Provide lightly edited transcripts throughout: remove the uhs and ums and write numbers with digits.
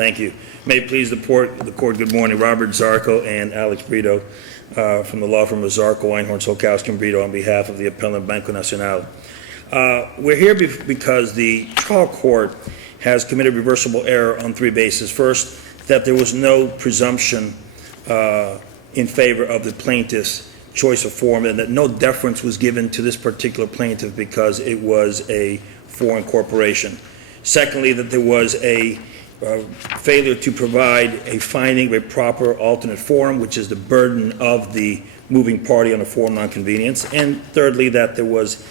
Thank you. May it please the court, good morning. Robert Zarco and Alex Brito from the law firm of Zarco, Einhorn, Solkowski, and Brito on behalf of the appellant Banco Nacional. We're here because the trial court has committed reversible error on three bases. First, that there was no presumption in favor of the plaintiff's choice of forum, and that no deference was given to this particular plaintiff because it was a foreign corporation. Secondly, that there was a failure to provide a finding of a proper alternate forum, which is the burden of the moving party on a forum nonconvenience. And thirdly, that there was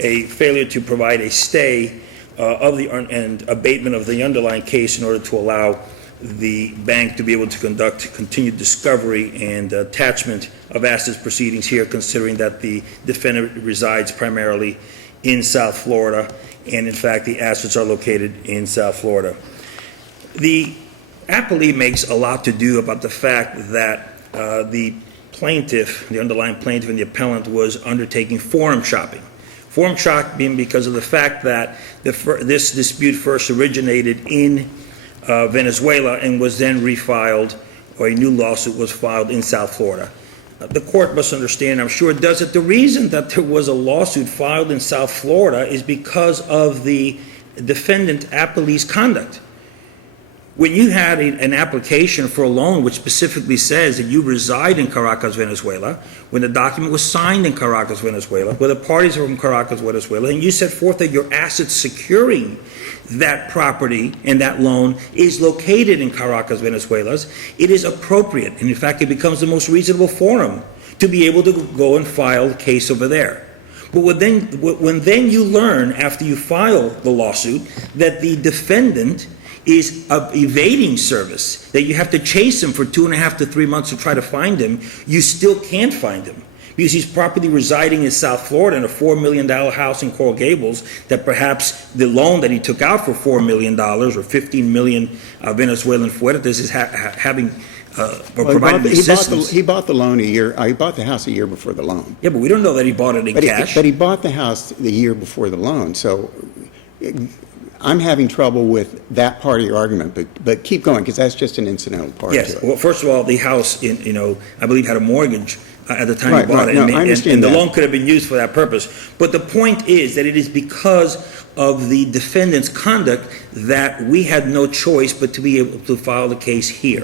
a failure to provide a stay and abatement of the underlying case in order to allow the bank to be able to conduct continued discovery and attachment of assets proceedings here, considering that the defendant resides primarily in South Florida, and in fact the assets are located in South Florida. The appellee makes a lot to do about the fact that the plaintiff, the underlying plaintiff and the appellant, was undertaking forum shopping. Forum shopping because of the fact that this dispute first originated in Venezuela and was then refiled, or a new lawsuit was filed in South Florida. The court must understand, I'm sure it does, that the reason that there was a lawsuit filed in South Florida is because of the defendant appellee's conduct. When you had an application for a loan which specifically says that you reside in Caracas, Venezuela, when the document was signed in Caracas, Venezuela, where the parties are from Caracas, Venezuela, and you set forth that your assets securing that property and that loan is located in Caracas, Venezuela, it is appropriate, and in fact it becomes the most reasonable forum to be able to go and file a case over there. But when then you learn, after you file the lawsuit, that the defendant is evading service, that you have to chase him for 2.5 to 3 months to try to find him, you still can't find him because he's properly residing in South Florida in a $4 million house in Coral Gables that perhaps the loan that he took out for $4 million or 15 million Venezuelan fuertes is having providing assistance. He bought the loan he bought the house a year before the loan. Yeah, but we don't know that he bought it in cash. But he bought the house the year before the loan, so I'm having trouble with that part of your argument, but keep going, because that's just an incidental part. Yes. To it. Well, first of all, the house, I believe, had a mortgage at the time he bought it, no, I understand and the that. loan could have been used for that purpose. But the point is that it is because of the defendant's conduct that we had no choice but to be able to file the case here.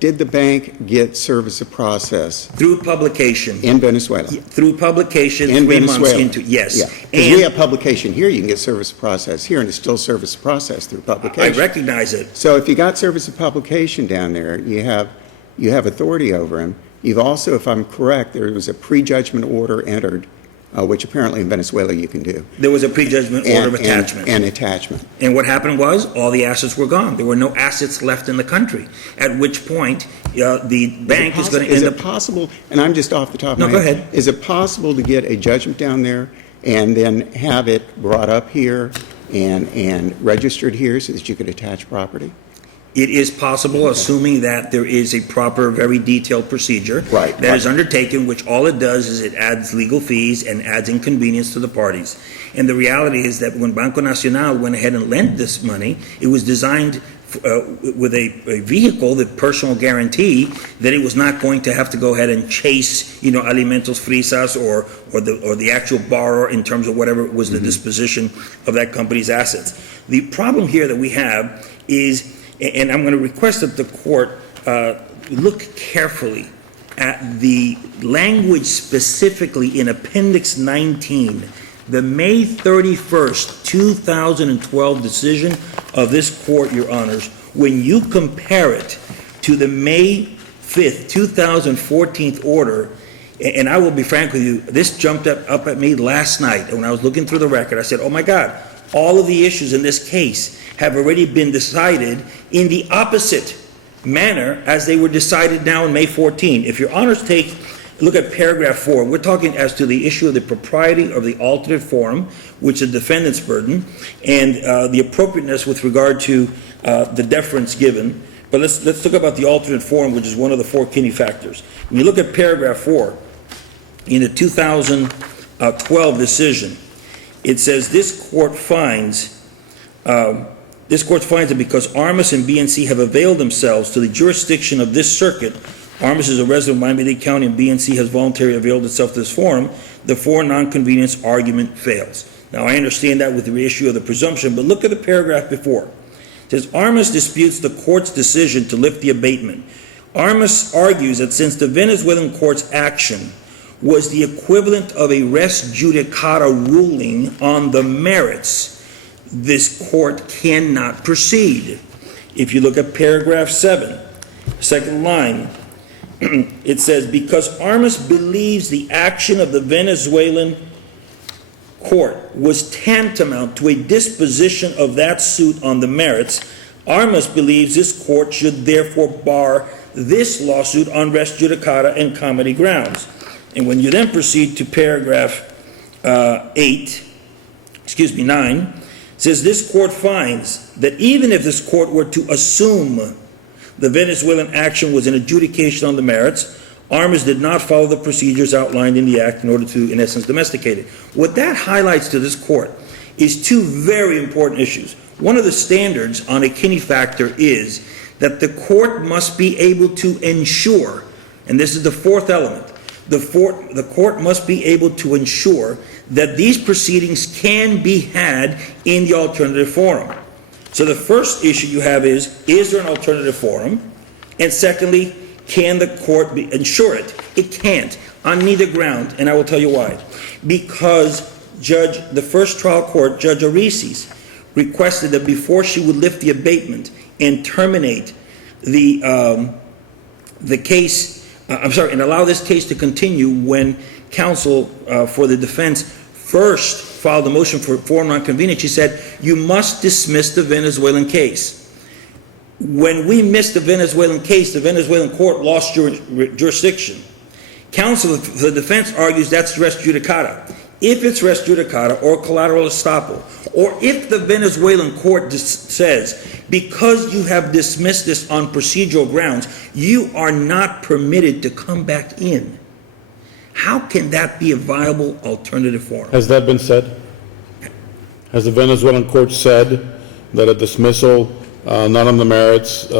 Did the bank get service of process Through publication. in Venezuela? Through publication, In 3 Venezuela. months into, yes. Yeah, because we have publication here, you can get service of process here, and it's still service of process through publication. I recognize it. So if you got service of publication down there, you have authority over him. You've also, if I'm correct, there was a prejudgment order entered, which apparently in Venezuela you can do. There was a prejudgment order of attachment. And attachment. And what happened was all the assets were gone. There were no assets left in the country, at which point the bank is going to end up... Is it possible, and I'm just off the top of my head. No, go ahead. Is it possible to get a judgment down there and then have it brought up here and registered here so that you could attach property? It is possible, assuming that there is a proper, very detailed procedure Right. is undertaken, which all it does is it adds legal fees and adds inconvenience to the parties. And the reality is that when Banco Nacional went ahead and lent this money, it was designed with a vehicle, the personal guarantee, that it was not going to have to go ahead and chase, alimentos frisas or the actual borrower in terms of whatever was the disposition of that company's assets. The problem here that we have is, and I'm going to request that the court look carefully at the language specifically in Appendix 19, the May 31st, 2012 decision of this court, Your Honors. When you compare it to the May 5th, 2014 order, and I will be frank with you, this jumped up at me last night when I was looking through the record. I said, oh my God, all of the issues in this case have already been decided in the opposite manner as they were decided now in May 14. If Your Honors look at paragraph 4, we're talking as to the issue of the propriety of the alternate forum, which is the defendant's burden, and the appropriateness with regard to the deference given. But let's talk about the alternate forum, which is one of the 4 Kinney factors. When you look at paragraph 4, in the 2012 decision, it says this court finds This court finds that because Armas and BNC have availed themselves to the jurisdiction of this circuit, Armas is a resident of Miami-Dade County and BNC has voluntarily availed itself to this forum, the foreign nonconvenience argument fails. Now, I understand that with the reissue of the presumption, but look at the paragraph before. It says, Armas disputes the court's decision to lift the abatement. Armas argues that since the Venezuelan court's action was the equivalent of a res judicata ruling on the merits, this court cannot proceed. If you look at paragraph 7, second line, it says, because Armas believes the action of the Venezuelan court was tantamount to a disposition of that suit on the merits, Armas believes this court should therefore bar this lawsuit on res judicata and comity grounds. And when you then proceed to paragraph 9, it says this court finds that even if this court were to assume the Venezuelan action was an adjudication on the merits, Armas did not follow the procedures outlined in the act in order to, in essence, domesticate it. What that highlights to this court is two very important issues. One of the standards on a Kinney factor is that the court must be able to ensure, and this is the fourth element, the court must be able to ensure that these proceedings can be had in the alternative forum. So the first issue you have is there an alternative forum? And secondly, can the court ensure it? It can't, on neither ground, and I will tell you why. Because the first trial court, Judge Orisis, requested that before she would lift the abatement and terminate the case, and allow this case to continue when counsel for the defense first filed a motion for forum nonconvenience, she said, you must dismiss the Venezuelan case. When we missed the Venezuelan case, the Venezuelan court lost jurisdiction. Counsel for the defense argues that's res judicata. If it's res judicata or collateral estoppel, or if the Venezuelan court says, because you have dismissed this on procedural grounds, you are not permitted to come back in. How can that be a viable alternative forum? Has that been said? Has the Venezuelan court said that a dismissal, not on the merits,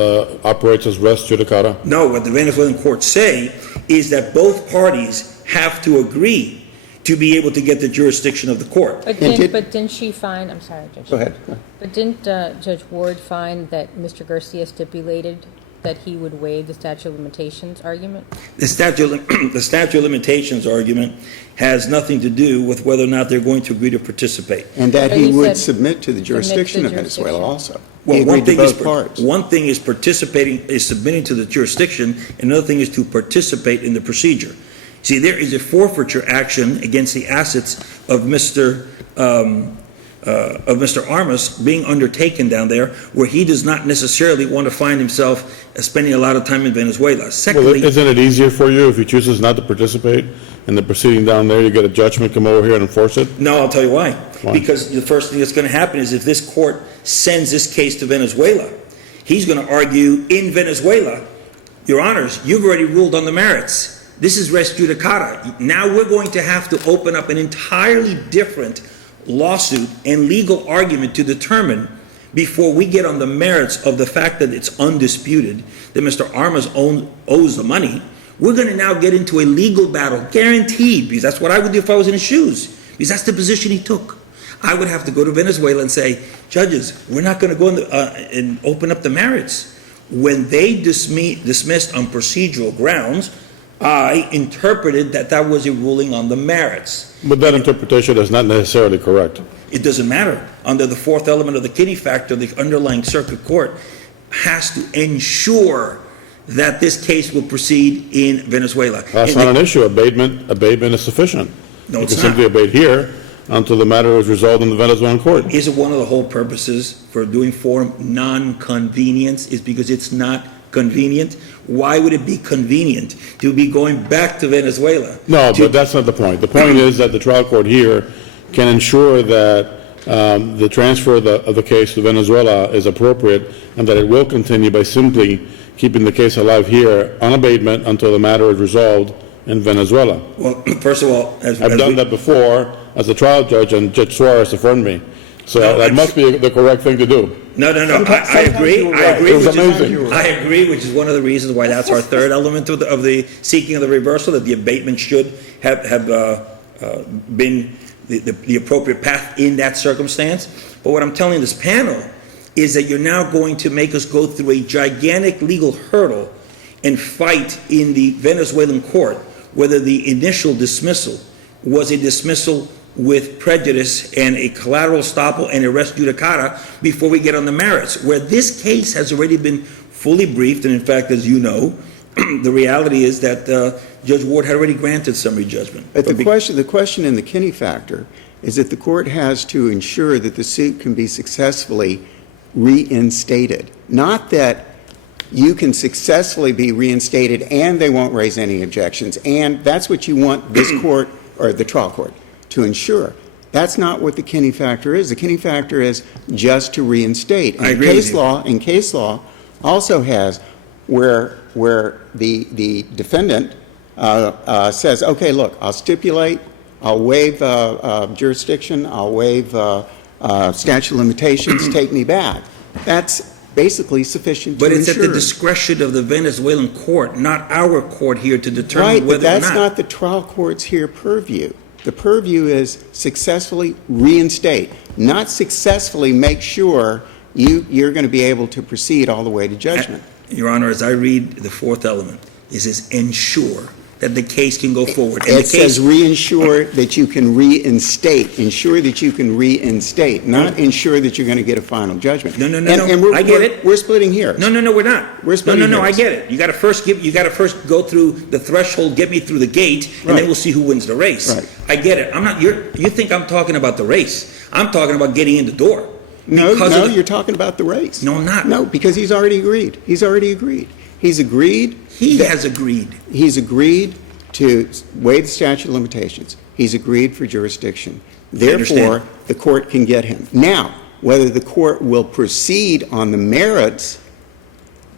operates as res judicata? No, what the Venezuelan courts say is that both parties have to agree to be able to get the jurisdiction of the court. But didn't she find, I'm sorry, Judge. Go ahead. But didn't Judge Ward find that Mr. Garcia stipulated that he would waive the statute of limitations argument? The statute of limitations argument has nothing to do with whether or not they're going to agree to participate. And that But he he would said submit to the jurisdiction of jurisdiction. Venezuela also. Well, He agreed to both parts. one thing is submitting to the jurisdiction, and another thing is to participate in the procedure. See, there is a forfeiture action against the assets of Mr. Armas being undertaken down there, where he does not necessarily want to find himself spending a lot of time in Venezuela. Well, Secondly, isn't it easier for you if he chooses not to participate in the proceeding down there, you get a judgment, come over here and enforce it? no, I'll tell you why. Why? Because the first thing that's going to happen is if this court sends this case to Venezuela, he's going to argue in Venezuela, Your Honors, you've already ruled on the merits. This is res judicata. Now we're going to have to open up an entirely different lawsuit and legal argument to determine, before we get on the merits of the fact that it's undisputed that Mr. Armas owes the money. We're going to now get into a legal battle, guaranteed, because that's what I would do if I was in his shoes, because that's the position he took. I would have to go to Venezuela and say, judges, we're not going to go and open up the merits. When they dismissed on procedural grounds, I interpreted that was a ruling on the merits. But that interpretation is not necessarily correct. It doesn't matter. Under the fourth element of the Kinney factor, the underlying circuit court has to ensure that this case will proceed in Venezuela. That's not an issue. Abatement is sufficient. No, You it's can simply not. abate here until the matter is resolved in the Venezuelan court. Isn't one of the whole purposes for doing forum non-convenience is because it's not convenient? Why would it be convenient to be going back to Venezuela? No, but that's not the point. The point is that the trial court here can ensure that the transfer of the case to Venezuela is appropriate and that it will continue by simply keeping the case alive here on abatement until the matter is resolved in Venezuela. Well, first of all, I've done that before as a trial judge, and Judge Suarez affirmed me. So No, that must be the correct thing to do. No. I Sometimes agree. you were I right. agree. It was Which amazing. is, I agree, which is one of the reasons why that's our third element of the seeking of the reversal, that the abatement should have been the appropriate path in that circumstance. But what I'm telling this panel is that you're now going to make us go through a gigantic legal hurdle and fight in the Venezuelan court whether the initial dismissal was a dismissal with prejudice and a collateral estoppel and a res judicata before we get on the merits, where this case has already been fully briefed. And in fact, as you know, the reality is that Judge Ward had already granted summary judgment. But the question in the Kinney factor is that the court has to ensure that the suit can be successfully reinstated. Not that you can successfully be reinstated and they won't raise any objections. And that's what you want this court, or the trial court, to ensure. That's not what the Kinney factor is. The Kinney factor is just to reinstate. I agree with you. And case law also has where the defendant says, okay, look, I'll stipulate, I'll waive jurisdiction, I'll waive statute of limitations, take me back. That's basically sufficient to But it's ensure. at the discretion of the Venezuelan court, not our court here, to determine Right, but whether or that's not. not the trial court's here purview. The purview is successfully reinstate, not successfully make sure you're going to be able to proceed all the way to judgment. Your Honor, as I read the fourth element, it says ensure that the case can go forward. And It says reinsure that you can reinstate, ensure that you can reinstate, not ensure that you're going to get a final judgment. No, And I get it. We're splitting here. No, we're not. We're splitting No, I hairs. get it. You got to first go through the threshold, get me through the gate, and Right. then we'll see who wins the race. Right. I get it. You think I'm talking about the race. I'm talking about getting in the door. No, Because of the- you're talking about the race. No, I'm not. No, because he's already agreed. He's agreed He that- has agreed. He's agreed to waive the statute of limitations. He's agreed for jurisdiction. understand. Therefore, the court can get him. Now, whether the court will proceed on the merits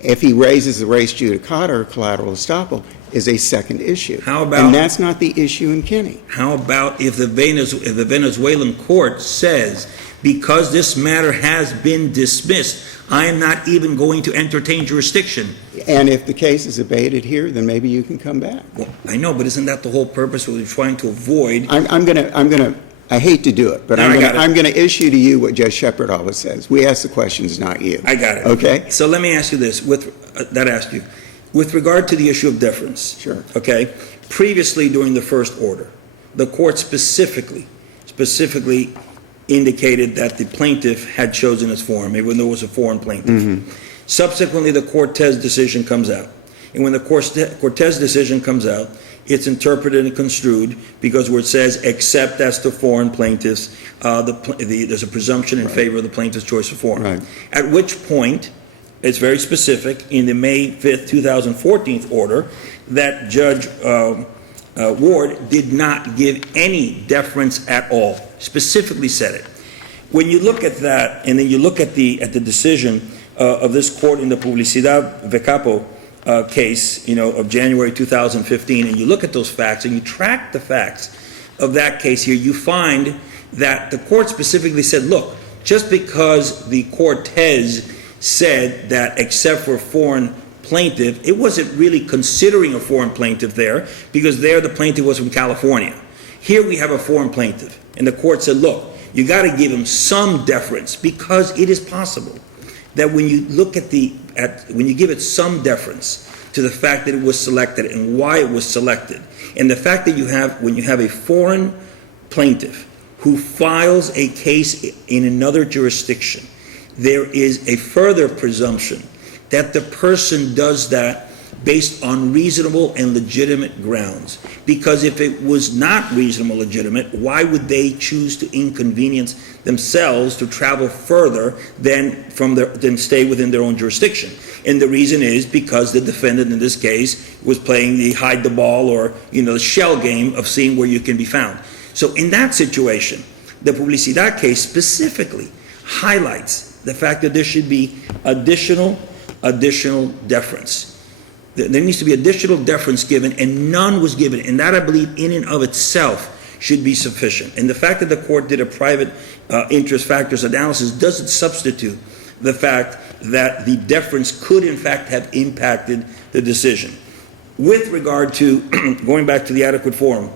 if he raises the res judicata or collateral estoppel is a second issue. How about- And that's not the issue in Kinney. How about if the Venezuelan court says, because this matter has been dismissed, I am not even going to entertain jurisdiction? And if the case is abated here, then maybe you can come back. Well, I know, but isn't that the whole purpose we're trying to avoid? I'm gonna, I hate to do it, but No, I got it. I'm gonna issue to you what Judge Shepard always says. We ask the questions, not you. I got it. Okay? So let me ask you this, with regard to the issue of deference. Sure. Okay? Previously, during the first order, the court specifically indicated that the plaintiff had chosen its forum, even though it was a foreign plaintiff. Mm-hmm. Subsequently, the Cortez decision comes out. And when the Cortez decision comes out, it's interpreted and construed because where it says, except as to foreign plaintiffs, there's a presumption in favor of the plaintiff's choice of forum. Right. At which point, it's very specific in the May 5th, 2014 order that Judge Ward did not give any deference at all, specifically said it. When you look at that, and then you look at the decision of this court in the Publicidad Vecapo case, of January 2015, and you look at those facts and you track the facts of that case here, you find that the court specifically said, look, just because the Cortez said that except for foreign plaintiff, it wasn't really considering a foreign plaintiff there, because there the plaintiff was from California. Here we have a foreign plaintiff, and the court said, look, you got to give him some deference, because it is possible that when you look when you give it some deference to the fact that it was selected and why it was selected, and the fact that when you have a foreign plaintiff who files a case in another jurisdiction, there is a further presumption that the person does that based on reasonable and legitimate grounds. Because if it was not reasonable, legitimate, why would they choose to inconvenience themselves to travel further than stay within their own jurisdiction? And the reason is because the defendant in this case was playing the hide the ball or the shell game of seeing where you can be found. So in that situation, the Publicidad case specifically highlights the fact that there should be additional deference. There needs to be additional deference given, and none was given. And that, I believe, in and of itself should be sufficient. And the fact that the court did a private interest factors analysis doesn't substitute the fact that the deference could in fact have impacted the decision. With regard to, going back to the adequate forum,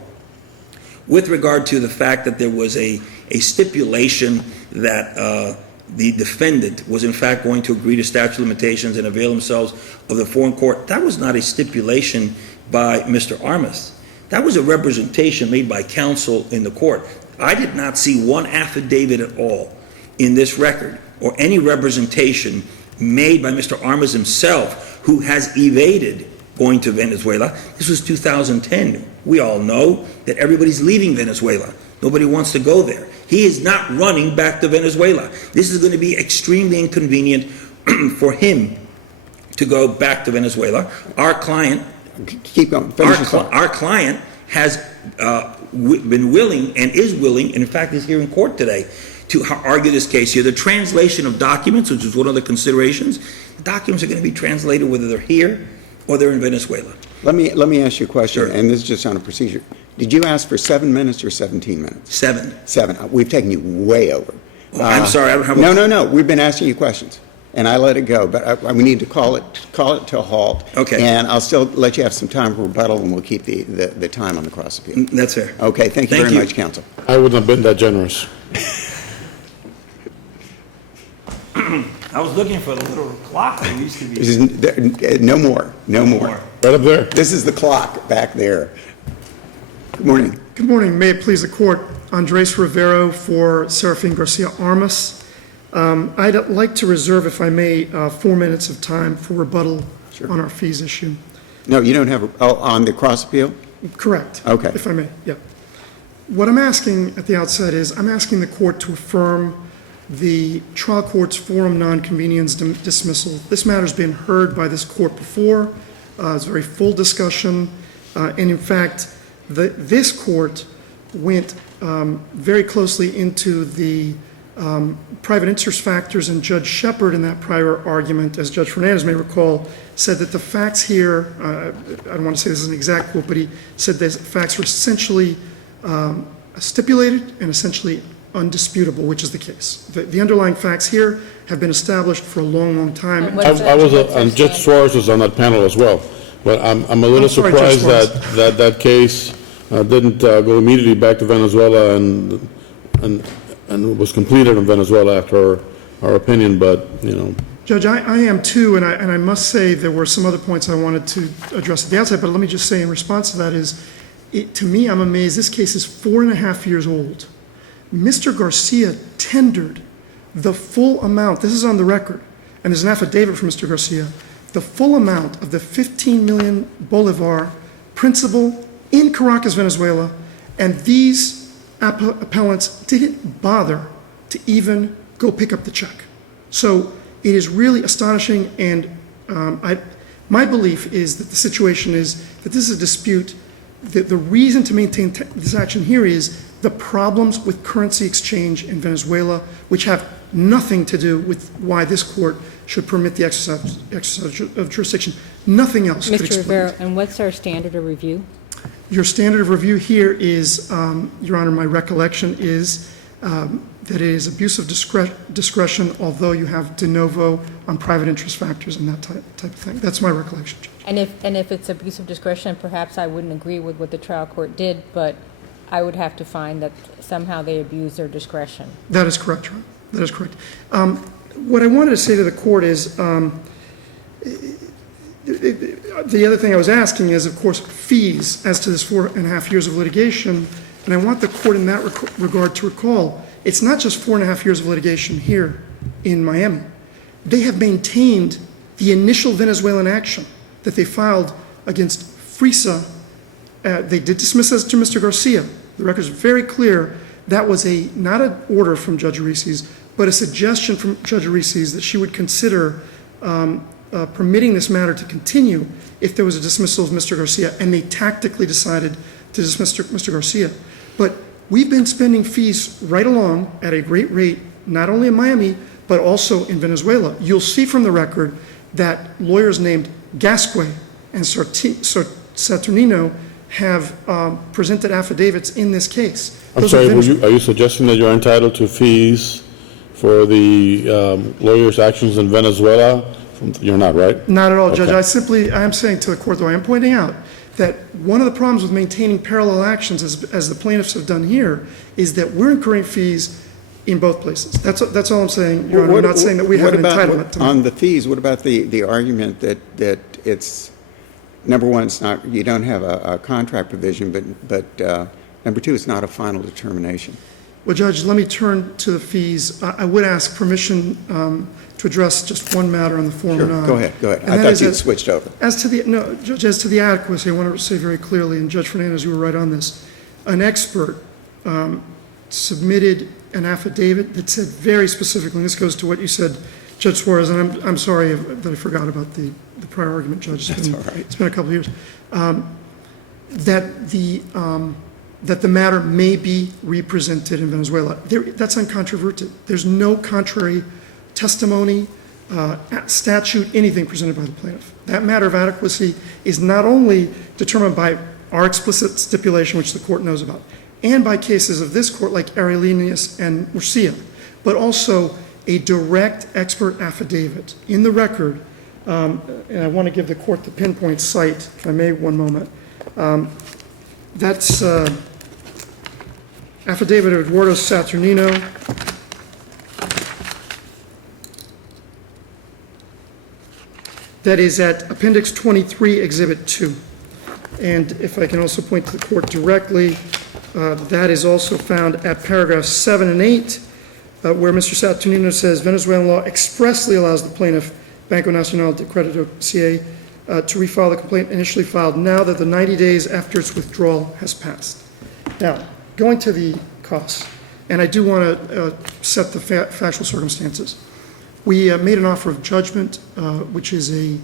with regard to the fact that there was a stipulation that the defendant was in fact going to agree to statute of limitations and avail themselves of the foreign court, that was not a stipulation by Mr. Armas. That was a representation made by counsel in the court. I did not see one affidavit at all in this record or any representation made by Mr. Armas himself, who has evaded going to Venezuela. This was 2010. We all know that everybody's leaving Venezuela. Nobody wants to go there. He is not running back to Venezuela. This is going to be extremely inconvenient for him to go back to Venezuela. Our client, Keep going. Finish your thought. our client has been willing and is willing, and in fact is here in court today, to argue this case here. The translation of documents, which is one of the considerations, the documents are going to be translated whether they're here or they're in Venezuela. Let me ask you a question, Sure. and this is just on a procedure. Did you ask for 7 minutes or 17 minutes? 7. 7. We've taken you way over. I'm sorry, I don't have a... No. We've been asking you questions, and I let it go, but we need to call it to a halt. Okay. And I'll still let you have some time for rebuttal, and we'll keep the time on the cross appeal. That's fair. Okay. Thank you Thank very you. much, counsel. I wouldn't have been that generous. I was looking for the little clock that used to be... This is, no more. Right up there. This is the clock back there. Good morning. Good morning. May it please the court. Andres Rivero for Serafin Garcia Armas. I'd like to reserve, if I may, 4 minutes of time for rebuttal on our fees issue. No, you don't have on the cross appeal? Correct. Okay. If I may, yeah. What I'm asking at the outset is I'm asking the court to affirm the trial court's forum non-convenience dismissal. This matter's been heard by this court before. It's a very full discussion. And in fact, this court went very closely into the private interest factors, and Judge Shepard in that prior argument, as Judge Fernandez may recall, said that the facts here, I don't want to say this is an exact quote, but he said that facts were essentially stipulated and essentially undisputable, which is the case. The underlying facts here have been established for a long, long time. I was, and Judge Suarez was on that panel as well, but I'm a little sorry, Judge surprised Suarez. that case didn't go immediately back to Venezuela and was completed in Venezuela after our opinion, but, you know. Judge, I am too, and I must say there were some other points I wanted to address at the outset, but let me just say in response to that is, to me, I'm amazed. This case is 4.5 years old. Mr. Garcia tendered the full amount, this is on the record, and there's an affidavit from Mr. Garcia, the full amount of the 15 million Bolivar principal in Caracas, Venezuela, and these appellants didn't bother to even go pick up the check. So it is really astonishing, and my belief is that the situation is that this is a dispute. The reason to maintain this action here is the problems with currency exchange in Venezuela, which have nothing to do with why this court should permit the exercise of jurisdiction. Nothing else could Mr. explain Rivero, it. and what's our standard of review? Your standard of review here is, Your Honor, my recollection is that it is abuse of discretion, although you have de novo on private interest factors and that type of thing. That's my recollection, Judge. And if it's abuse of discretion, perhaps I wouldn't agree with what the trial court did, but I would have to find that somehow they abused their discretion. That is correct, Your Honor. That is correct. What I wanted to say to the court is, the other thing I was asking is, of course, fees as to this 4.5 years of litigation, and I want the court in that regard to recall, it's not just 4.5 years of litigation here in Miami. They have maintained the initial Venezuelan action that they filed against FRISA. They did dismiss as to Mr. Garcia. The record is very clear. That was not an order from Judge Arises, but a suggestion from Judge Arises that she would consider permitting this matter to continue if there was a dismissal of Mr. Garcia, and they tactically decided to dismiss Mr. Garcia. But we've been spending fees right along at a great rate, not only in Miami, but also in Venezuela. You'll see from the record that lawyers named Gasque and Saturnino have presented affidavits in this case. I'm sorry, are you suggesting that you're entitled to fees for the lawyers' actions in Venezuela? You're not, right? Not at all, Judge. Okay. I am saying to the court, though, I am pointing out that one of the problems with maintaining parallel actions, as the plaintiffs have done here, is that we're incurring fees in both places. That's all I'm saying, Your Honor. I'm not saying that we have an entitlement to them. On the fees, what about the argument that it's, number one, it's not, you don't have a contract provision, but number two, it's not a final determination? Well, Judge, let me turn to the fees. I would ask permission to address just one matter on the Form 9. Sure, go ahead. And I that thought is you'd switched over. Judge, as to the adequacy, I want to say very clearly, and Judge Fernandez, you were right on this, an expert submitted an affidavit that said very specifically, and this goes to what you said, Judge Suarez, and I'm sorry that I forgot about the prior argument, Judge. That's all right. It's been a couple of years. That the matter may be represented in Venezuela. That's uncontroverted. There's no contrary testimony, statute, anything presented by the plaintiff. That matter of adequacy is not only determined by our explicit stipulation, which the court knows about, and by cases of this court like Arellanius and Murcia, but also a direct expert affidavit in the record, and I want to give the court the pinpoint site, if I may, one moment. That's affidavit of Eduardo Saturnino. That is at Appendix 23, Exhibit 2. And if I can also point to the court directly, that is also found at paragraphs 7 and 8, where Mr. Saturnino says Venezuelan law expressly allows the plaintiff, Banco Nacional de Credito, CA, to refile the complaint initially filed now that the 90 days after its withdrawal has passed. Now, going to the costs, and I do want to set the factual circumstances. We made an offer of judgment, which is a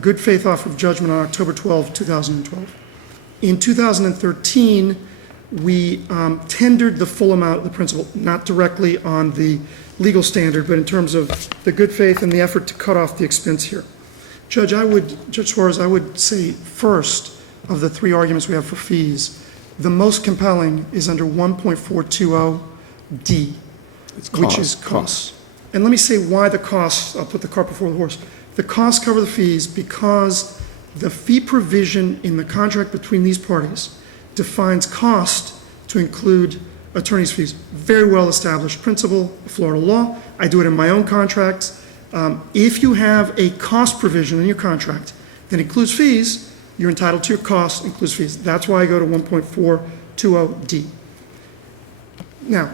good faith offer of judgment on October 12, 2012. In 2013, we tendered the full amount of the principal, not directly on the legal standard, but in terms of the good faith and the effort to cut off the expense here. Judge Suarez, I would say first of the three arguments we have for fees, the most compelling is under 1.420D, which is costs. And let me say why the costs, I'll put the cart before the horse. The costs cover the fees because the fee provision in the contract between these parties defines cost to include attorney's fees. Very well established principle of Florida law. I do it in my own contracts. If you have a cost provision in your contract that includes fees, you're entitled to your costs, includes fees. That's why I go to 1.420D. Now,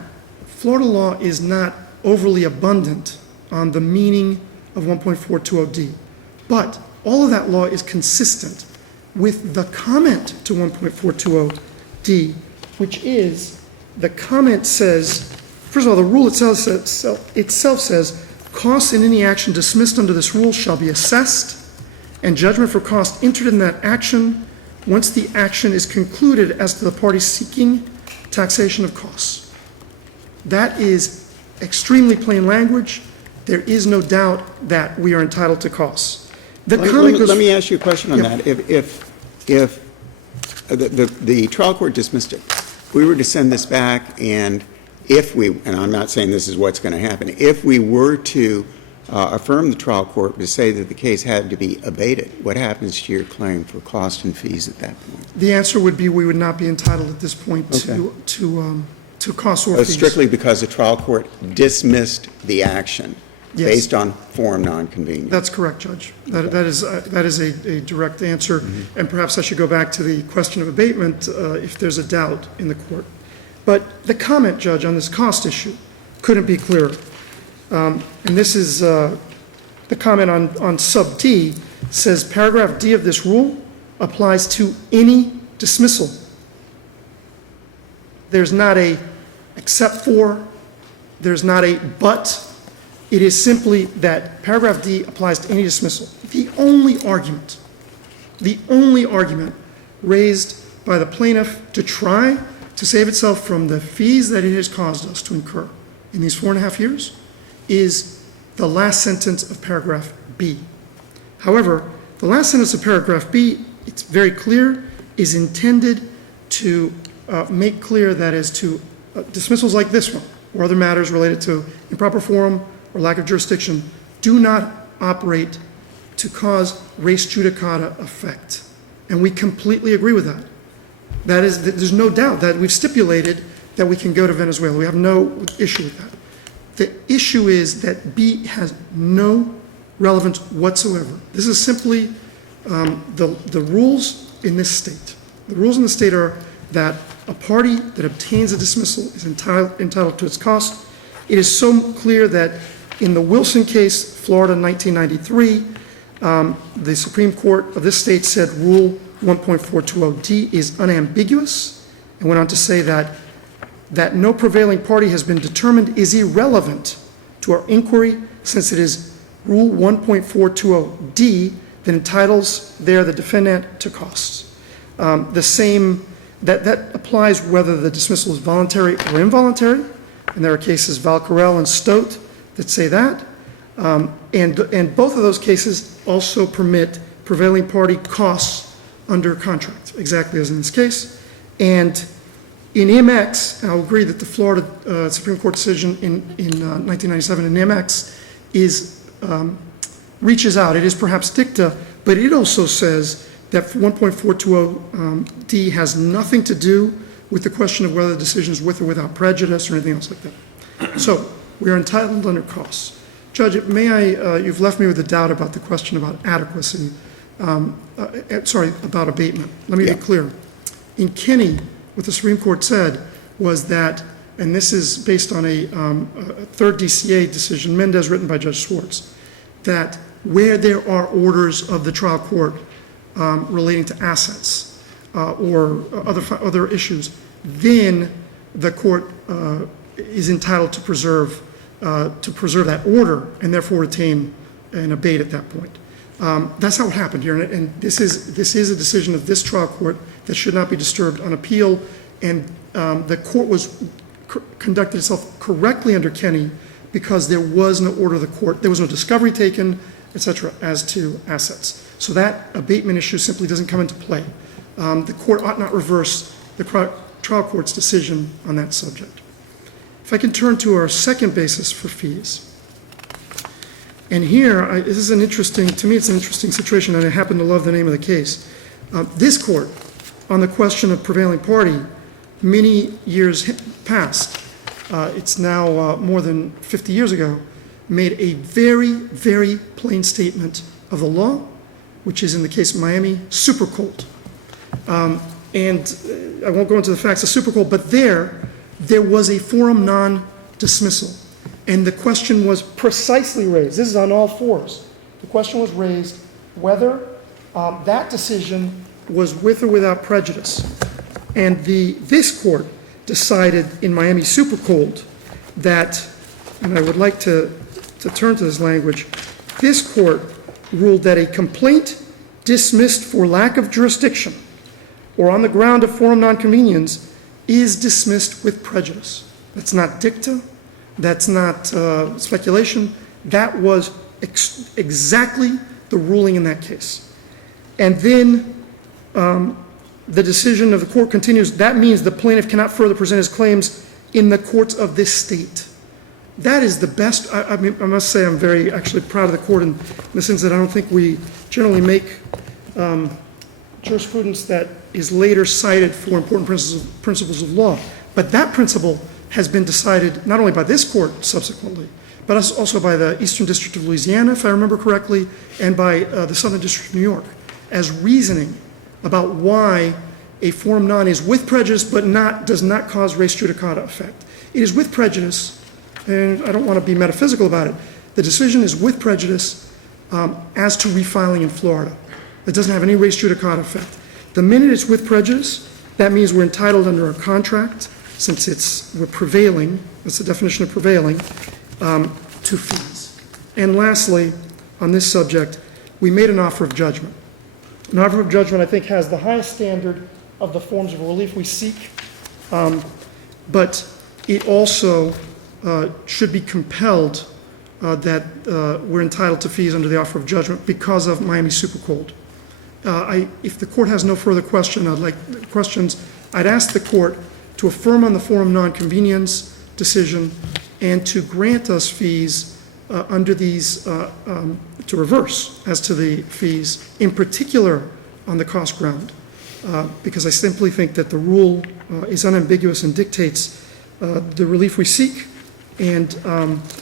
Florida law is not overly abundant on the meaning of 1.420D, but all of that law is consistent with the comment to 1.420D, which is, the comment says, first of all, the rule itself says, costs in any action dismissed under this rule shall be assessed, and judgment for costs entered in that action once the action is concluded as to the party seeking taxation of costs. That is extremely plain language. There is no doubt that we are entitled to costs. Let me ask you a question on that. If the trial court dismissed it, we were to send this back, and and I'm not saying this is what's going to happen, if we were to affirm the trial court to say that the case had to be abated, what happens to your claim for costs and fees at that point? The answer would be we would not be entitled at this point to costs or fees. Strictly because the trial court dismissed the action based on forum nonconvenience. That's correct, Judge. That is a direct answer, and perhaps I should go back to the question of abatement if there's a doubt in the court. But the comment, Judge, on this cost issue couldn't be clearer. And this is the comment on sub D, says paragraph D of this rule applies to any dismissal. There's not a except for, there's not a but. It is simply that paragraph D applies to any dismissal. The only argument raised by the plaintiff to try to save itself from the fees that it has caused us to incur in these 4.5 years is the last sentence of paragraph B. However, the last sentence of paragraph B, it's very clear, is intended to make clear that as to dismissals like this one, or other matters related to improper forum or lack of jurisdiction do not operate to cause res judicata effect. And we completely agree with that. That is, there's no doubt that we've stipulated that we can go to Venezuela. We have no issue with that. The issue is that B has no relevance whatsoever. This is simply the rules in this state. The rules in the state are that a party that obtains a dismissal is entitled to its cost. It is so clear that in the Wilson case, Florida, 1993, the Supreme Court of this state said Rule 1.420D is unambiguous, and went on to say that no prevailing party has been determined is irrelevant to our inquiry, since it is Rule 1.420D that entitles there the defendant to costs. The same, that applies whether the dismissal is voluntary or involuntary, and there are cases, Valcarel and Stote, that say that. And both of those cases also permit prevailing party costs under contract, exactly as in this case. And in MX, I'll agree that the Florida Supreme Court decision in 1997 in MX reaches out. It is perhaps dicta, but it also says that 1.420D has nothing to do with the question of whether the decision is with or without prejudice or anything else like that. So we are entitled under costs. Judge, you've left me with a doubt about the question about adequacy, about abatement. Let me be clear. In Kinney, what the Supreme Court said was that, and this is based on a third DCA decision, Mendez, written by Judge Swartz, that where there are orders of the trial court relating to assets or other issues, then the court is entitled to preserve that order and therefore retain and abate at that point. That's how it happened here, and this is a decision of this trial court that should not be disturbed on appeal, and the court conducted itself correctly under Kinney because there was no order of the court, there was no discovery taken, etc., as to assets. So that abatement issue simply doesn't come into play. The court ought not reverse the trial court's decision on that subject. If I can turn to our second basis for fees. And here, this is to me it's an interesting situation, and I happen to love the name of the case. This court, on the question of prevailing party, many years past, it's now more than 50 years ago, made a very, very plain statement of the law, which is in the case of Miami, super cold. And I won't go into the facts of super cold, but there was a forum non-dismissal. And the question was precisely raised. This is on all fours. The question was raised whether that decision was with or without prejudice. And this court decided in Miami super cold that, and I would like to turn to this language, this court ruled that a complaint dismissed for lack of jurisdiction or on the ground of forum nonconvenience is dismissed with prejudice. That's not dicta. That's not speculation. That was exactly the ruling in that case. And then the decision of the court continues. That means the plaintiff cannot further present his claims in the courts of this state. That is the best. I mean, I must say I'm very actually proud of the court in the sense that I don't think we generally make jurisprudence that is later cited for important principles of law. But that principle has been decided not only by this court subsequently, but also by the Eastern District of Louisiana, if I remember correctly, and by the Southern District of New York, as reasoning about why a forum non is with prejudice but does not cause res judicata effect. It is with prejudice, and I don't want to be metaphysical about it. The decision is with prejudice as to refiling in Florida. It doesn't have any res judicata effect. The minute it's with prejudice, that means we're entitled under a contract, since we're prevailing, that's the definition of prevailing, to fees. And lastly, on this subject, we made an offer of judgment. An offer of judgment, I think, has the highest standard of the forms of relief we seek, but it also should be compelled that we're entitled to fees under the offer of judgment because of Miami super cold. If the court has no further questions, I'd ask the court to affirm on the forum non-convenience decision and to grant us fees under these, to reverse as to the fees, in particular on the cost ground, because I simply think that the rule is unambiguous and dictates the relief we seek, and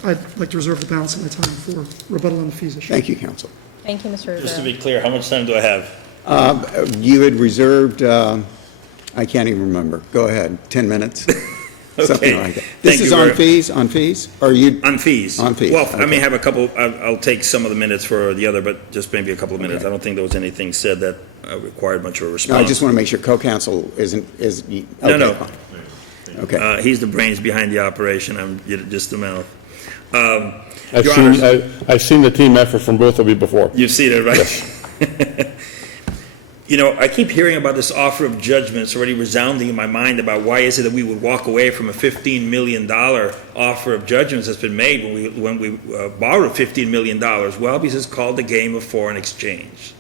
I'd like to reserve the balance of my time for rebuttal on the fees issue. Thank you, counsel. Thank you, Mr. Rivera. Just to be clear, how much time do I have? You had reserved, I can't even remember. Go ahead, 10 minutes? Something like that. This Thank is you on very- fees, on fees? Or you, On fees? On fees, Well, I may okay. have a couple, I'll take some of the minutes for the other, but just maybe a couple of minutes. Okay. I don't think there was anything said that required much of a no, response. I just want to make sure co-counsel isn't, okay, no. fine. Okay. He's the brains behind the operation, I'm just the mouth. I've Your seen, Honors, I've seen the team effort from both of you before. you've seen it, right? You know, I keep hearing about this offer of judgment. It's already resounding in my mind about why is it that we would walk away from a $15 million offer of judgments that's been made when we borrowed $15 million. Well, because it's called the game of foreign exchange.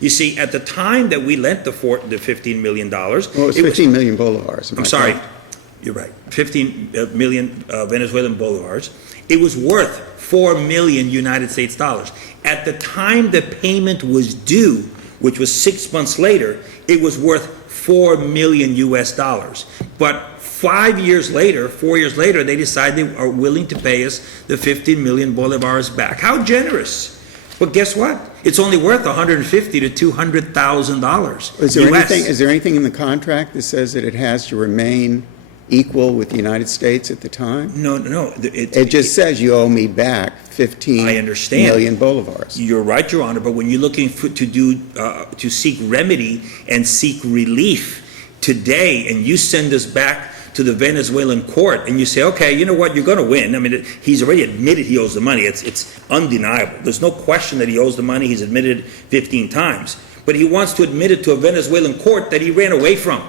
You see, at the time that we lent the $15 million, Well, it's 15 million bolivars. am I I'm sorry, correct? you're right, 15 million Venezuelan bolivars. It was worth 4 million United States dollars. At the time the payment was due, which was 6 months later, it was worth 4 million US dollars. But 4 years later, they decide they are willing to pay us the 15 million bolivars back. How generous! But guess what? It's only worth $150,000 to $200,000 Is there US. anything, is there anything in the contract that says that it has to remain equal with the United States at the time? No. It just says you owe me back 15 I understand. million bolivars. You're right, Your Honor, but when you're looking to seek remedy and seek relief today, and you send us back to the Venezuelan court, and you say, okay, you know what, you're going to win. I mean, he's already admitted he owes the money. It's undeniable. There's no question that he owes the money. He's admitted it 15 times. But he wants to admit it to a Venezuelan court that he ran away from.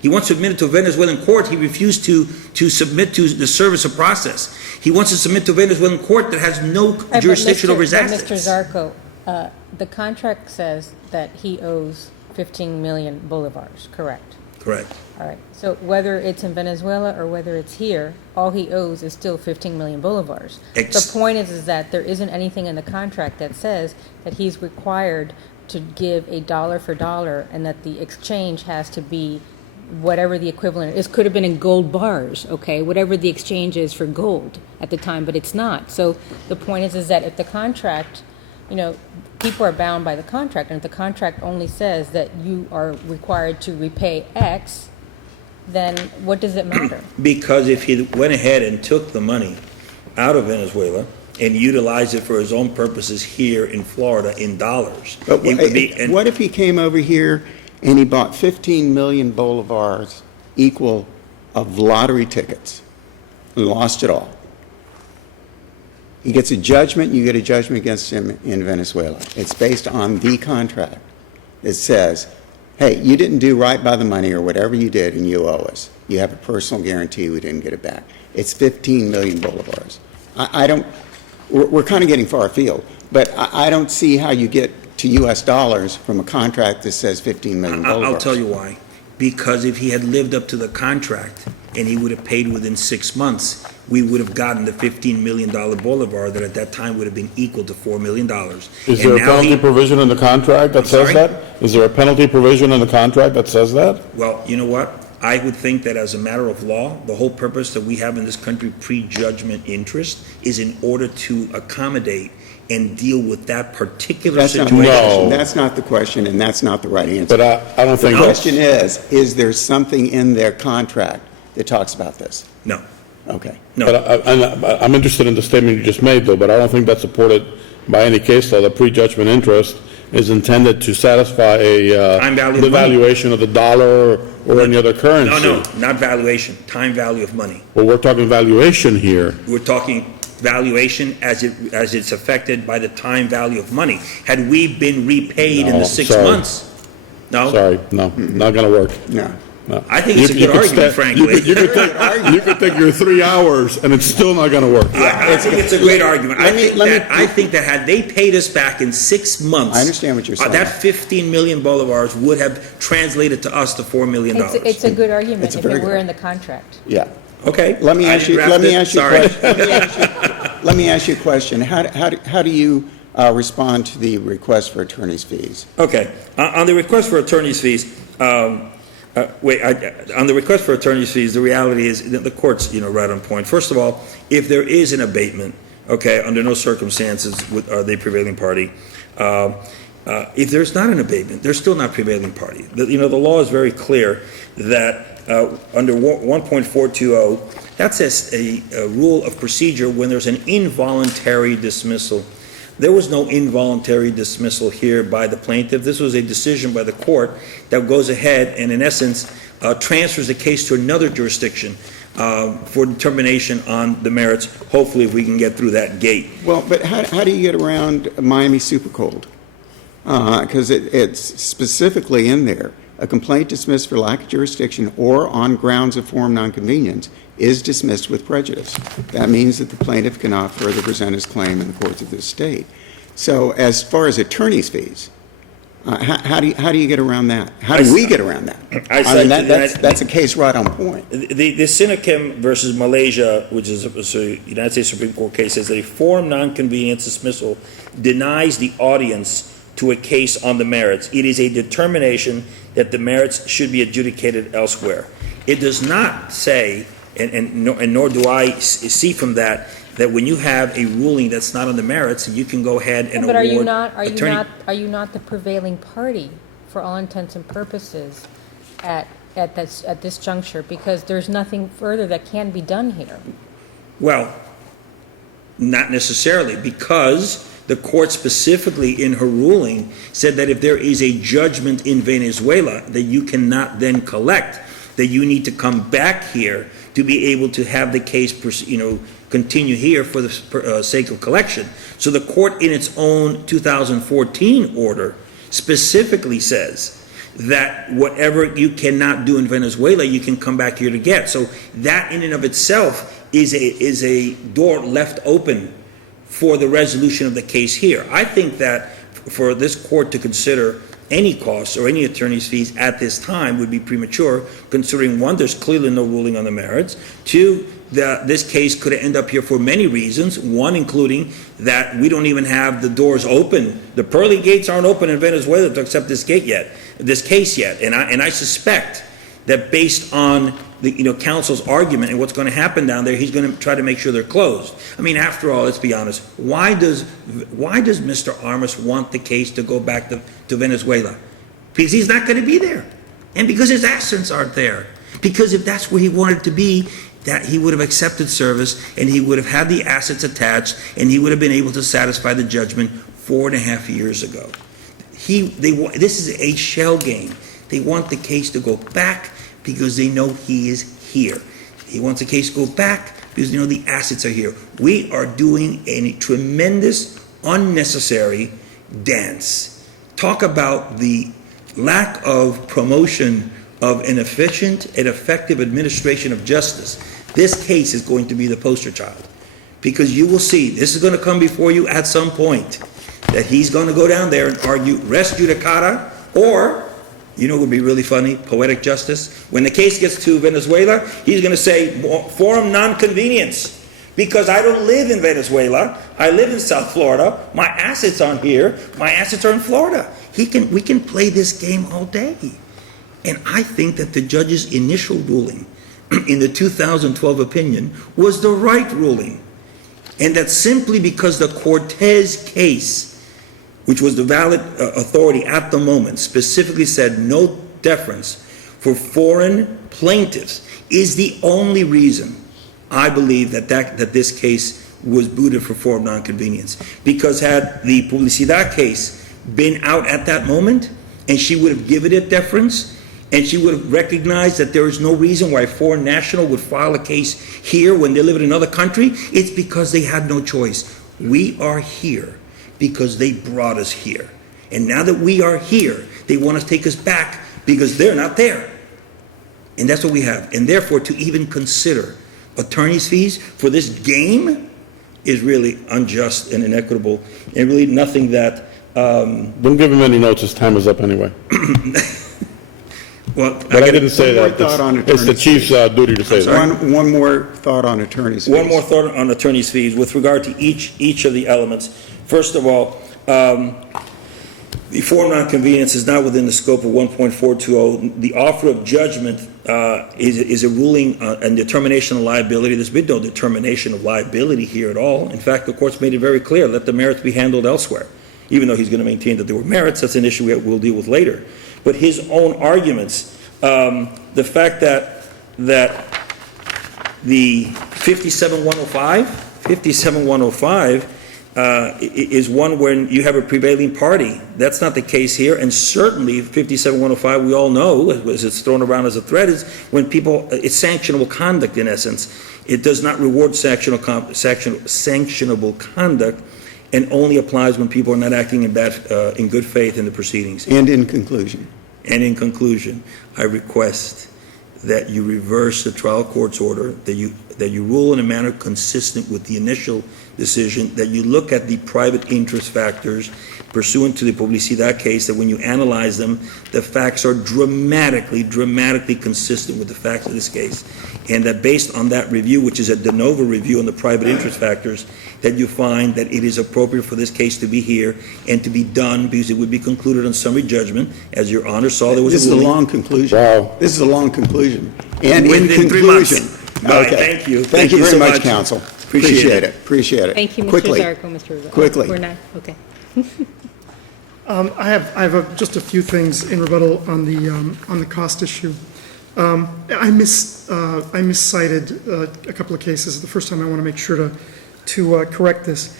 He wants to admit it to a Venezuelan court he refused to submit to the service of process. He wants to submit to a Venezuelan court that has no Right, jurisdiction over his but assets. Mr. Zarco, the contract says that he owes 15 million bolivars, correct? Correct. All right, so whether it's in Venezuela or whether it's here, all he owes is still 15 million bolivars. The point is that there isn't anything in the contract that says that he's required to give a dollar for dollar and that the exchange has to be whatever the equivalent is. Could have been in gold bars, okay, whatever the exchange is for gold at the time, but it's not. So the point is that if the contract, you know, people are bound by the contract, and if the contract only says that you are required to repay X, then what does it matter? Because if he went ahead and took the money out of Venezuela and utilized it for his own purposes here in Florida in dollars, But it would be, and what if he came over here and he bought 15 million bolivars equal of lottery tickets and lost it all? He gets a judgment, you get a judgment against him in Venezuela. It's based on the contract. It says, hey, you didn't do right by the money or whatever you did and you owe us. You have a personal guarantee we didn't get it back. It's 15 million bolivars. I don't, we're kind of getting far afield, but I don't see how you get to U.S. dollars from a contract that says 15 million bolivars. I'll tell you why. Because if he had lived up to the contract and he would have paid within 6 months, we would have gotten the $15 million bolivar that at that time would have been equal to $4 million. Is there a penalty provision in the contract that says sorry? that? Is there a penalty provision in the contract that says that? Well, you know what? I would think that as a matter of law, the whole purpose that we have in this country, prejudgment interest, is in order to accommodate and deal with that particular That's not, situation. No. that's not the question, and that's not the right answer. But I don't think. The question is there something in their contract that talks about this? No, Okay. no. But I'm interested in the statement you just made, though, but I don't think that's supported by any case law. The prejudgment interest is intended to satisfy Time value of the money. valuation of the dollar or any other currency. No, not valuation, time value of money. Well, we're talking valuation here. We're talking valuation as it's affected by the time value of money. Had we been repaid in No, the 6 sorry. months? No? Sorry, no, not going to work. No. No. I think it's a good could argument, frankly. You could take your 3 hours and it's still not going to work. I think it's a great argument. let me- I think that had they paid us back in 6 months. I understand what you're saying. That 15 million bolivars would have translated to us to $4 million. It's a good argument It's a if very it good were in the contract. Yeah. Okay. Let me I ask you, didn't let me draft ask you, a it. question. Let me ask you a question. How do you respond to the request for attorney's fees? Okay, on the request for attorney's fees, on the request for attorney's fees, the reality is that the court's, right on point. First of all, if there is an abatement, okay, under no circumstances are they prevailing party. If there's not an abatement, they're still not prevailing party. The law is very clear that under 1.420, that says a rule of procedure when there's an involuntary dismissal. There was no involuntary dismissal here by the plaintiff. This was a decision by the court that goes ahead and, in essence, transfers the case to another jurisdiction for determination on the merits. Hopefully, if we can get through that gate. Well, but how do you get around Miami Supercold? Because it's specifically in there. A complaint dismissed for lack of jurisdiction or on grounds of forum nonconvenience is dismissed with prejudice. That means that the plaintiff cannot further present his claim in the courts of this state. So as far as attorney's fees, how do you get around that? How do we get around that? That's a case right on point. The Sinachem versus Malaysia, which is a United States Supreme Court case, says that a forum nonconvenience dismissal denies the audience to a case on the merits. It is a determination that the merits should be adjudicated elsewhere. It does not say, and nor do I see from that when you have a ruling that's not on the merits, you can go ahead and But award are you not the prevailing party for all intents and purposes at this juncture? Because there's nothing further that can be done here. Well, not necessarily, because the court specifically in her ruling said that if there is a judgment in Venezuela that you cannot then collect, that you need to come back here to be able to have the case, continue here for the sake of collection. So the court in its own 2014 order specifically says that whatever you cannot do in Venezuela, you can come back here to get. So that in and of itself is a door left open for the resolution of the case here. I think that for this court to consider any costs or any attorney's fees at this time would be premature, considering, one, there's clearly no ruling on the merits. Two, this case could end up here for many reasons, one including that we don't even have the doors open. The pearly gates aren't open in Venezuela to accept this case yet. And I suspect that based on the counsel's argument and what's going to happen down there, he's going to try to make sure they're closed. I mean, after all, let's be honest. Why does Mr. Armas want the case to go back to Venezuela? Because he's not going to be there, and because his assets aren't there. Because if that's where he wanted to be, that he would have accepted service and he would have had the assets attached and he would have been able to satisfy the judgment 4.5 years ago. This is a shell game. They want the case to go back because they know he is here. He wants the case to go back because they know the assets are here. We are doing a tremendous, unnecessary dance. Talk about the lack of promotion of an efficient and effective administration of justice. This case is going to be the poster child, because you will see, this is going to come before you at some point, that he's going to go down there and argue res judicata, or, it would be really funny, poetic justice. When the case gets to Venezuela, he's going to say forum nonconvenience, because I don't live in Venezuela. I live in South Florida. My assets aren't here. My assets are in Florida. We can play this game all day. And I think that the judge's initial ruling in the 2012 opinion was the right ruling. And that simply because the Cortez case, which was the valid authority at the moment, specifically said no deference for foreign plaintiffs, is the only reason I believe that this case was booted for forum nonconvenience. Because had the Publicidad case been out at that moment, and she would have given it deference, and she would have recognized that there is no reason why a foreign national would file a case here when they live in another country, it's because they had no choice. We are here because they brought us here. And now that we are here, they want to take us back because they're not there. And that's what we have. And therefore, to even consider attorney's fees for this game is really unjust and inequitable, and really nothing that... Don't give him any notes, his time is up anyway. Well, But I didn't say One more that. thought on It's the attorney's chief's duty to say that. One more thought on attorney's fees. One more thought on attorney's fees with regard to each of the elements. First of all, the form nonconvenience is not within the scope of 1.420. The offer of judgment is a ruling and determination of liability. There's been no determination of liability here at all. In fact, the court's made it very clear, let the merits be handled elsewhere. Even though he's going to maintain that there were merits, that's an issue we'll deal with later. But his own arguments, the fact that the 57105 is one where you have a prevailing party. That's not the case here, and certainly 57105, we all know, as it's thrown around as a threat, is when people, it's sanctionable conduct in essence. It does not reward sanctionable conduct, and only applies when people are not acting in good faith in the proceedings. And in conclusion. And in conclusion, I request that you reverse the trial court's order, that you rule in a manner consistent with the initial decision, that you look at the private interest factors pursuant to the Publicidad case, that when you analyze them, the facts are dramatically consistent with the facts of this case, and that based on that review, which is a de novo review on the private interest factors, that you find that it is appropriate for this case to be here and to be done, because it would be concluded on summary judgment. As Your Honor saw, there was This a is a ruling. long conclusion. Wow. This is a long conclusion. And in Within 3 months. conclusion. All right, Okay. thank you. Thank you very so much, counsel. Appreciate it. Appreciate it. Thank you, Mr. Quickly. Zarco, Mr. Rivera. Quickly. We're not, okay. I have just a few things in rebuttal on the cost issue. I miscited a couple of cases. The first time I want to make sure to correct this.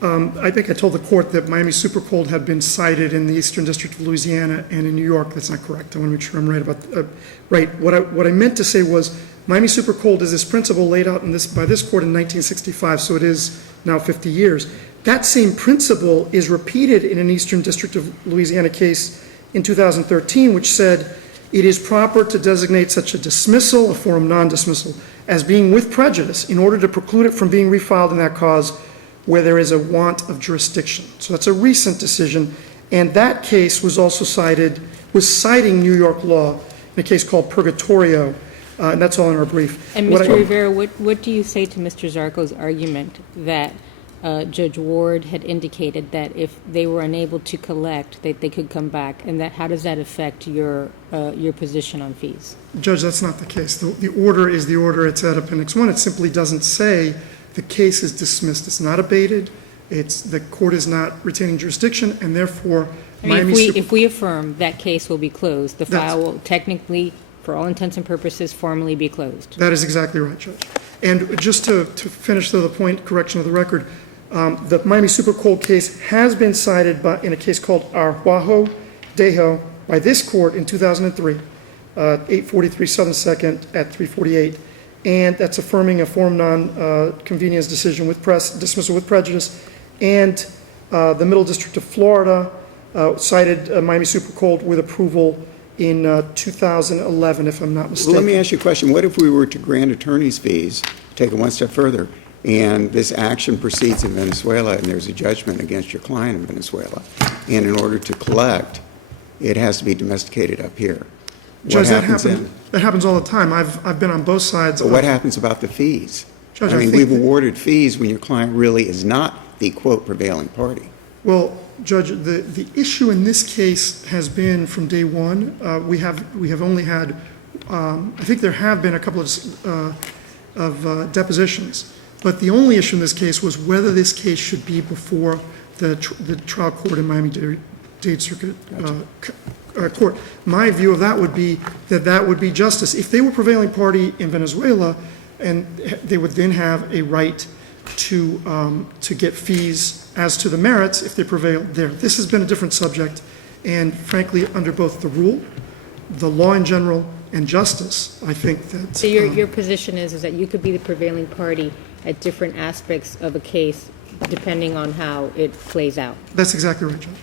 I think I told the court that Miami Super Cold had been cited in the Eastern District of Louisiana and in New York. That's not correct. I want to make sure I'm right about right. What I meant to say was Miami Super Cold is this principle laid out by this court in 1965, so it is now 50 years. That same principle is repeated in an Eastern District of Louisiana case in 2013, which said it is proper to designate such a dismissal, a forum non-dismissal, as being with prejudice in order to preclude it from being refiled in that cause where there is a want of jurisdiction. So that's a recent decision, and that case was also citing New York law in a case called Purgatorio, and that's all in our brief. And Mr. Rivera, what do you say to Mr. Zarco's argument that Judge Ward had indicated that if they were unable to collect, that they could come back, and how does that affect your position on fees? Judge, that's not the case. The order is the order. It's at Appendix 1. It simply doesn't say the case is dismissed. It's not abated. The court is not retaining jurisdiction, and therefore, If we affirm that case will be closed, the file will technically, for all intents and purposes, formally be closed. That is exactly right, Judge. And just to finish the point, correction of the record, the Miami Super Cold case has been cited in a case called Arhuajo Dejo by this court in 2003, 843 Southern 2nd at 348, and that's affirming a forum non-convenience decision with dismissal with prejudice. And the Middle District of Florida cited Miami Super Cold with approval in 2011, if I'm not mistaken. Well, let me ask you a question. What if we were to grant attorney's fees, take it one step further, and this action proceeds in Venezuela and there's a judgment against your client in Venezuela, and in order to collect, it has to be domesticated up here? Judge, What happens then? that happens all the time. I've been on both sides. But what happens about the fees? Judge, I I mean, think we've that- awarded fees when your client really is not the, quote, prevailing party. Well, Judge, the issue in this case has been from day one. We have only had, I think there have been a couple of depositions, but the only issue in this case was whether this case should be before the trial court in Miami-Dade Circuit Court. My view of that would be that would be justice. If they were prevailing party in Venezuela, and they would then have a right to get fees as to the merits if they prevail there. This has been a different subject, and frankly, under both the rule, the law in general, and justice, I think that... So your position is that you could be the prevailing party at different aspects of a case depending on how it plays out? That's exactly right, Judge.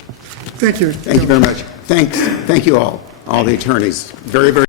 Thank you. Thank you very much. Thank you all the attorneys. Very, very